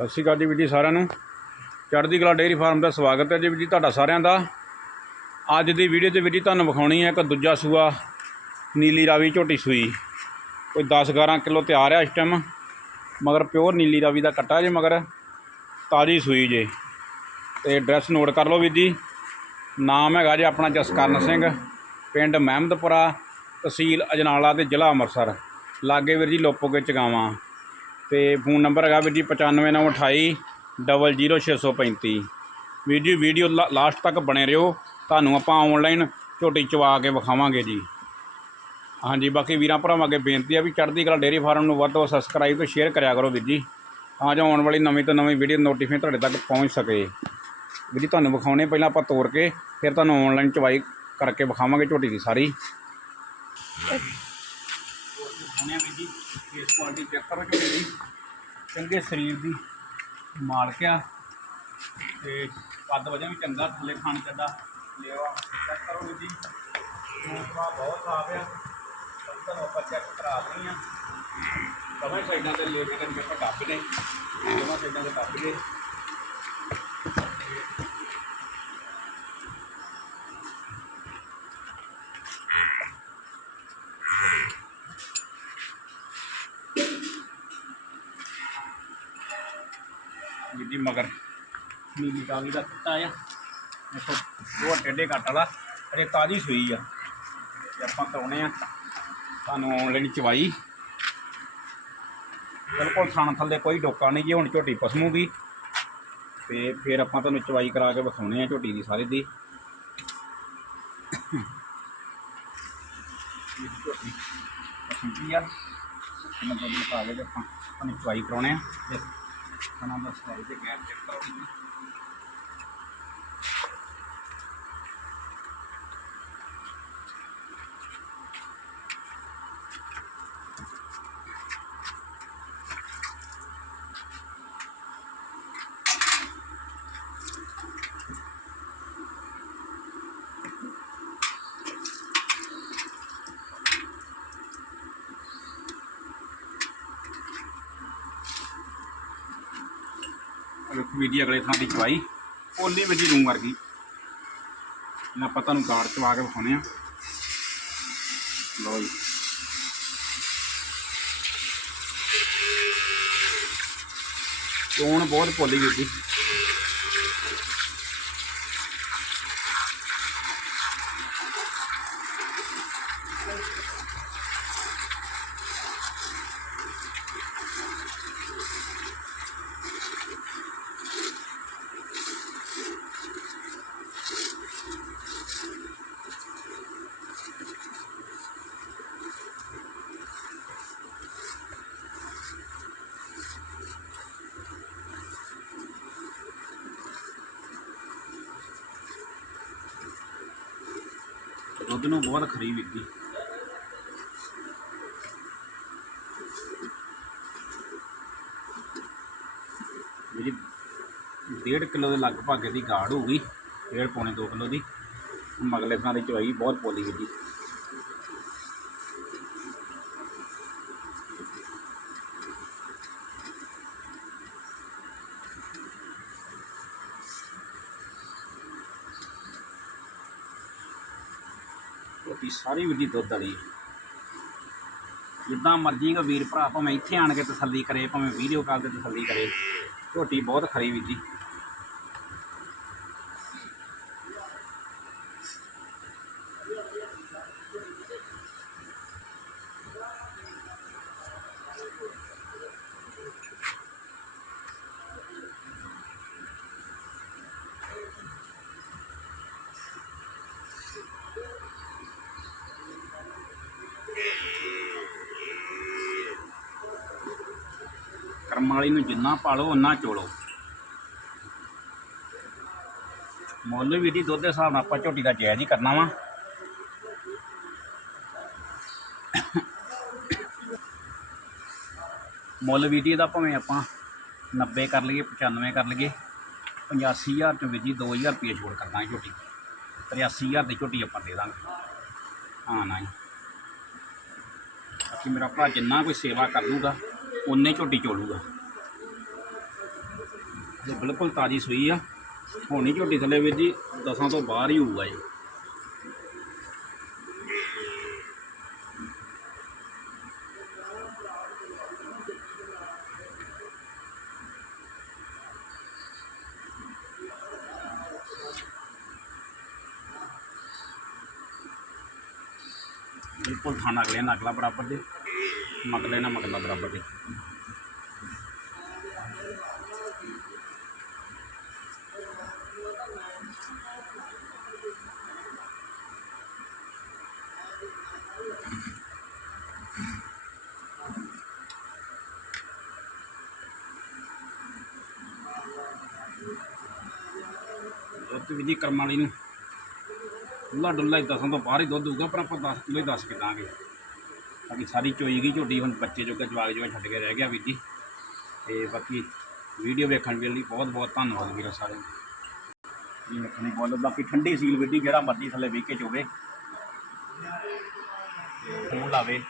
ਸਤਿ ਸ਼੍ਰੀ ਅਕਾਲ ਜੀ ਵੀਰ ਜੀ ਸਾਰਿਆਂ ਨੂੰ। ਚੜ੍ਹਦੀ ਕਲਾ ਡੇਅਰੀ ਫਾਰਮ ਦਾ ਸਵਾਗਤ ਹੈ ਜੀ ਵੀਰ ਜੀ ਤੁਹਾਡਾ ਸਾਰਿਆਂ ਦਾ। ਅੱਜ ਦੀ ਵੀਡੀਓ 'ਤੇ ਵੀਰ ਜੀ ਤੁਹਾਨੂੰ ਵਿਖਾਉਣੀ ਹੈ ਇੱਕ ਦੂਜਾ ਸੂਆ, ਨੀਲੀ ਰਾਵੀ ਝੋਟੀ ਸੂਈ। ਕੋਈ 10 11 ਕਿਲੋ ਤਿਆਰ ਹੈ ਇਸ ਟਾਈਮ ਮਗਰ ਪਿਓਰ ਨੀਲੀ ਰਾਵੀ ਦਾ ਕੱਟਾ ਜੇ ਮਗਰ, ਤਾਜੀ ਸੂਈ ਜੇ। ਤੇ ਐਡਰੈਸ ਨੋਟ ਕਰ ਲਓ ਵੀਰ ਜੀ। ਨਾਮ ਹੈਗਾ ਜੀ ਆਪਣਾ ਜਸਕਰਨ ਸਿੰਘ, ਪਿੰਡ ਮਹਿਮਦਪੁਰਾ, ਤਹਿਸੀਲ ਅਜਨਾਲਾ ਤੇ ਜ਼ਿਲ੍ਹਾ ਅੰਮ੍ਰਿਤਸਰ। ਲਾਗੇ ਵੀਰ ਜੀ ਲੋਪੋਗੇ ਚਗਾਵਾਂ। ਤੇ ਫੋਨ ਨੰਬਰ ਹੈਗਾ ਵੀਰ ਜੀ 95928 00635 ਵੀਰ ਜੀ, ਵੀਡੀਓ ਲਾ- ਲਾਸਟ ਤੱਕ ਬਣੇ ਰਹੋ। ਤੁਹਾਨੂੰ ਆਪਾਂ ਆਨਲਾਈਨ ਝੋਟੀ ਚਵਾ ਕੇ ਵਿਖਾਵਾਂਗੇ ਜੀ। ਹਾਂਜੀ, ਬਾਕੀ ਵੀਰਾਂ ਭਰਾਵਾਂ ਅੱਗੇ ਬੇਨਤੀ ਆ ਵੀ ਚੜ੍ਹਦੀ ਕਲਾ ਡੇਅਰੀ ਫਾਰਮ ਨੂੰ ਵੱਧ ਤੋਂ ਵੱਧ ਸਬਸਕ੍ਰਾਈਬ ਤੇ ਸ਼ੇਅਰ ਕਰਿਆ ਕਰੋ ਵੀਰ ਜੀ। ਤਾਂ ਜੋ ਆਉਣ ਵਾਲੀ ਨਵੀਂ ਤੋਂ ਨਵੀਂ ਵੀਡੀਓ ਨੋਟੀਫਿਕੇਸ਼ਨ ਤੁਹਾਡੇ ਤੱਕ ਪਹੁੰਚ ਸਕੇ। ਵੀਰ ਜੀ, ਤੁਹਾਨੂੰ ਵਿਖਾਉਣੇ ਪਹਿਲਾਂ ਆਪਾਂ ਤੋੜ ਕੇ, ਫਿਰ ਤੁਹਾਨੂੰ ਆਨਲਾਈਨ ਚਵਾਈ ਕਰਕੇ ਵਿਖਾਵਾਂਗੇ ਝੋਟੀ ਦੀ ਸਾਰੀ। ਹੁਣੇ ਵੀਰ ਜੀ। ਇਸ ਕੁਆਲਿਟੀ ਚੈੱਕ ਕਰੋ ਝੋਟੀ ਚੰਗੇ ਸਰੀਰ ਦੀ ਮਾਲਕ ਆ। ਤੇ ਕੱਦ ਵਜਾ ਵੀ ਚੰਗਾ ਥੱਲੇ ਖਾਣ ਚੱਦਾ ਲੇਵਾ ਚੈੱਕ ਕਰੋ ਵੀਰ ਜੀ। ਮੂੰਹਵਾ ਬਹੁਤ ਸਾਫ਼ ਆ। ਤੁਹਾਨੂੰ ਆਪਾਂ ਚੈੱਕ ਕਰਾ ਦਿੰਦੇ ਆ। ਦੋਵੇਂ ਸਾਈਡਾਂ ਤੇ ਲੇਵੇ ਦੇ ਵਿੱਚ ਕੱਪ ਨੇ ਦੋਵੇਂ ਸਾਈਡਾਂ ਤੇ ਕੱਪ ਨੇ ਜਿੱਦੀ ਮਗਰ ਨੀਲੀ ਕਾਗੀ ਦਾ ਕੱਟਾ ਆ। ਦੇਖੋ, ਉਹ ਟੇਡੇ ਕੱਟ ਵਾਲਾ ਅਰੇ ਤਾਜ਼ੀ ਸੂਈ ਆ। ਤੇ ਆਪਾਂ ਕਰਾਉਣੇ ਆ ਤੁਹਾਨੂੰ ਆਨਲਾਈਨ ਚਵਾਈ। ਬਿਲਕੁਲ ਥਣ ਥੱਲੇ ਕੋਈ ਡੋਕਾ ਨਹੀਂ ਜੀ, ਹੁਣ ਝੋਟੀ ਪਸਮੂਗੀ ਤੇ ਫਿਰ ਆਪਾਂ ਤੁਹਾਨੂੰ ਚਵਾਈ ਕਰਾ ਕੇ ਵਿਖਾਉਣੇ ਆ ਝੋਟੀ ਦੀ ਸਾਰੀ ਦੀ। ਝੋਟੀ ਪਸੰਦੀ ਆ। ਇਹਨਾਂ ਤੋਂ ਆਪਾਂ ਤੁਹਾਨੂੰ ਚਵਾਈ ਕਰਾਉਣੇ ਆ। ਖਾਣਾ ਬਸ ਸਵਾਈ ਤੇ ਗੈਰ ਚੈੱਕ ਕਰੋ ਵੀਡੀ ਅਗਲੇ ਥਾਂ ਦੀ ਚਵਾਈ। ਪੋਲੀ ਵਜੀ ਰੂਮ ਵਰਗੀ। ਨਾ ਪਤਾ ਨੂੰ ਕਾਰਡ ਚਵਾ ਕੇ ਵਿਖਾਉਣੇ ਆ। ਲਓ ਜੀ। ਚੋਣ ਬਹੁਤ ਪੋਲੀ ਵੀਰ ਜੀ। ਦੁੱਧ ਨੂੰ ਬਹੁਤ ਖਰੀ ਵਿਕਦੀ ਜਿਹੜੀ ਡੇਢ ਕਿਲੋ ਦੇ ਲਗਭਗ ਇਹਦੀ ਗਾੜ ਹੋ ਗਈ, ਡੇਢ ਪੌਣੇ 2 ਕਿਲੋ ਦੀ। ਮਗਲੇ ਥਾਂ ਦੀ ਚਵਾਈ ਬਹੁਤ ਪੋਲੀ ਵਿਕਦੀ ਝੋਟੀ ਸਾਰੀ ਵਿੱਡੀ ਦੁੱਧ ਵਾਲੀ। ਜਿੱਦਾਂ ਮਰਜ਼ੀ ਕੋ ਵੀਰ ਭਰਾ ਭਾਵੇਂ ਇੱਥੇ ਆਣ ਕੇ ਤਸੱਲੀ ਕਰੇ, ਭਾਵੇਂ ਵੀਡੀਓ ਕਾਲ ਤੇ ਤਸੱਲੀ ਕਰੇ ਝੋਟੀ ਬਹੁਤ ਖਰੀ ਵੀਰ ਜੀ। ਕਰਮ ਵਾਲੀ ਨੂੰ ਜਿੰਨਾ ਪਾਲੋ ਉਨਾ ਚੋਲੋ। ਮੁੱਲ ਵੀ ਦੀ ਦੁੱਧ ਦੇ ਹਿਸਾਬ ਨਾਲ ਆਪਾਂ ਝੋਟੀ ਦਾ ਜਾਇਜ਼ ਹੀ ਕਰਨਾ ਵਾ। ਮੁੱਲ ਵੀ ਦਾ ਭਾਵੇਂ ਆਪਾਂ 90 ਕਰ ਲਈਏ 95 ਕਰ ਲਈਏ 85000 ਚੋਂ ਵੀ ਜੀ 2000 ਰੁਪਏ ਛੋੜ ਕਰ ਦਾਂਗੇ ਝੋਟੀ 83000 ਦੀ ਝੋਟੀ ਆਪਾਂ ਦੇ ਦਾਂਗੇ। ਹਾਂ ਨਾ ਜੀ। ਬਾਕੀ ਮੇਰਾ ਭਰਾ ਜਿੰਨਾ ਕੋਈ ਸੇਵਾ ਕਰ ਲੂਗਾ ਉਨੇ ਝੋਟੀ ਚੋਲੂਗਾ। ਤੇ ਬਿਲਕੁਲ ਤਾਜੀ ਸੂਈ ਆ, ਹੋਣੀ ਝੋਟੀ ਥੱਲੇ ਵੀਰ ਜੀ, ਦਸਾਂ ਤੋਂ ਬਾਹਰ ਹੀ ਹੋਊਗਾ ਜੀ ਬਿਲਕੁਲ ਥਾਣਾ ਅਗਲੇ ਨਕਲਾ ਬਰਾਬਰ ਦੇ। ਮਗਲੇ ਨਾਲ ਮਗਲਾ ਬਰਾਬਰ ਦੇ। ਦੁੱਧ ਵੀ ਜੀ ਕਰਮ ਵਾਲੀ ਨੂੰ। ਖੁੱਲਾ ਡੁੱਲਾ ਹੀ ਦਸਾਂ ਤੋਂ ਬਾਹਰ ਹੀ ਦੁੱਧ ਹੋਊਗਾ, ਪਰ ਆਪਾਂ 10 ਕਿਲੋ ਹੀ ਦੱਸ ਕੇ ਦਾਂਗੇ। ਬਾਕੀ ਸਾਰੀ ਚੋਈ ਗਈ, ਝੋਟੀ ਹੁਣ ਬੱਚੇ ਜੋਗਾ ਜਵਾਗ ਜੋਗਾ ਛੱਡ ਕੇ ਰਹਿ ਗਿਆ ਵੀਰ ਜੀ। ਤੇ ਬਾਕੀ ਵੀਡੀਓ ਵੇਖਣ ਦੇ ਲਈ ਬਹੁਤ ਬਹੁਤ ਧੰਨਵਾਦ ਵੀਰੋ ਸਾਰਿਆਂ ਦਾ। ਜੀ, ਵੇਖਣੀ ਬਹੁਤ, ਬਾਕੀ ਠੰਡੀ ਸੀਲ ਵੀਰ ਜੀ, ਜਿਹੜਾ ਮਰਜ਼ੀ ਥੱਲੇ ਵੇਖ ਕੇ ਚੋਵੇ। ਤੇ ਫੋਨ ਲਾਵੇ।